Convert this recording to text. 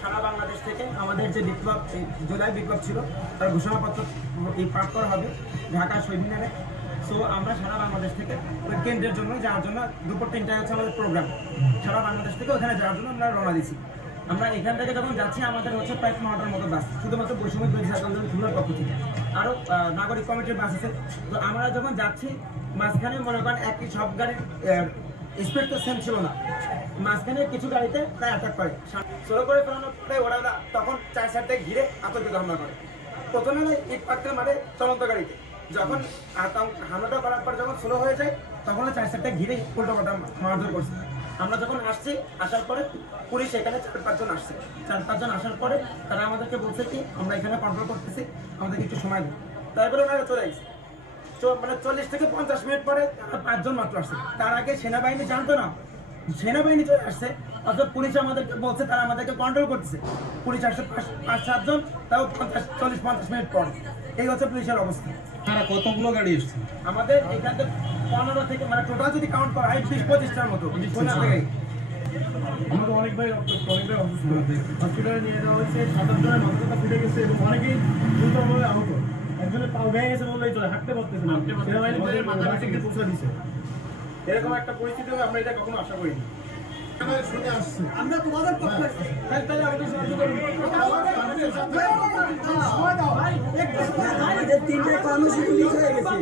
সারা বাংলাদেশ থেকে আমাদের যে বিপ্লব জুলাই বিপ্লব ছিল তার ঘোষণাপত্র এই পাঠ করা হবে ঢাকা শহীদ মিনারে। সো আমরা সারা বাংলাদেশ থেকে ওই কেন্দ্রের জন্য যাওয়ার জন্য দুপুর 3টায় হচ্ছে আমাদের প্রোগ্রাম। সারা বাংলাদেশ থেকে ওখানে যাওয়ার জন্য আমরা রওনা দিচ্ছি। আমরা এখান থেকে যখন যাচ্ছি আমাদের হচ্ছে প্রায় 9টার মতো বাস, শুধুমাত্র বৈষম্য বিরোধী ছাত্র আন্দোলন খুলনার পক্ষ থেকে। আরও নাগরিক কমিটির বাস আছে। তো আমরা যখন যাচ্ছি মাঝখানে মনে করেন একই সব গাড়ির স্পিড তো সেম ছিল না, মাঝখানে কিছু গাড়িতে প্রায় অ্যাটাক করে স্লো করে ফেলানোর পরে ওরা তখন 4 সাইড থেকে ঘিরে আতঙ্কিত হামলা করে। প্রথমে ইট পাটকেল মারে চলন্ত গাড়িতে, যখন হামলাটা করার পর যখন স্লো হয়ে যায় তখন 4 সাইড থেকে ঘিরে উল্টো পাল্টা মারধর করছে। আমরা যখন আসছি, আসার পরে পুলিশ এখানে 4-5 জন আসছে। 4-5 জন আসার পরে তারা আমাদেরকে বলছে কি আমরা এখানে কন্ট্রোল করতেছি, আমাদেরকে একটু সময় দেয়। তারপরে ওনারা চলে আসছে। মানে 40 থেকে 50 মিনিট পরে 5 জন মাত্র আসছে। তার আগে সেনাবাহিনী জানতো না, সেনাবাহিনী চলে আসছে। অথচ পুলিশ আমাদেরকে বলছে তারা আমাদেরকে কন্ট্রোল করতেছে। পুলিশ আসছে 5-7 জন, তাও 40-50 মিনিট পর। এই হচ্ছে পুলিশের অবস্থা। তারা কতগুলো গাড়ি এসছে? আমাদের এখান থেকে 15 থেকে মানে টোটাল যদি কাউন্ট করা হয় 20-25টার মতো। আমাদের অনেক ভাই অসুস্থ হসপিটালে নিয়ে যাওয়া হয়েছে। 7-8 জনের মাথা ফুটে গেছে এবং অনেকেই গুরুতরভাবে আহত। একজনের পাও ভেঙে গেছে বললেই চলে, হাঁটতে পারতেছে না। সেনাবাহিনী পৌঁছে দিচ্ছে। এরকম একটা পরিস্থিতি হবে আমরা এটা কখনো আশা করিনি। শুনে আসছে আমরা তোমাদের পক্ষে তাহলে আমাদের সাহায্য করুন। আমাদের 3টে কর্মসূচি হয়ে গেছে।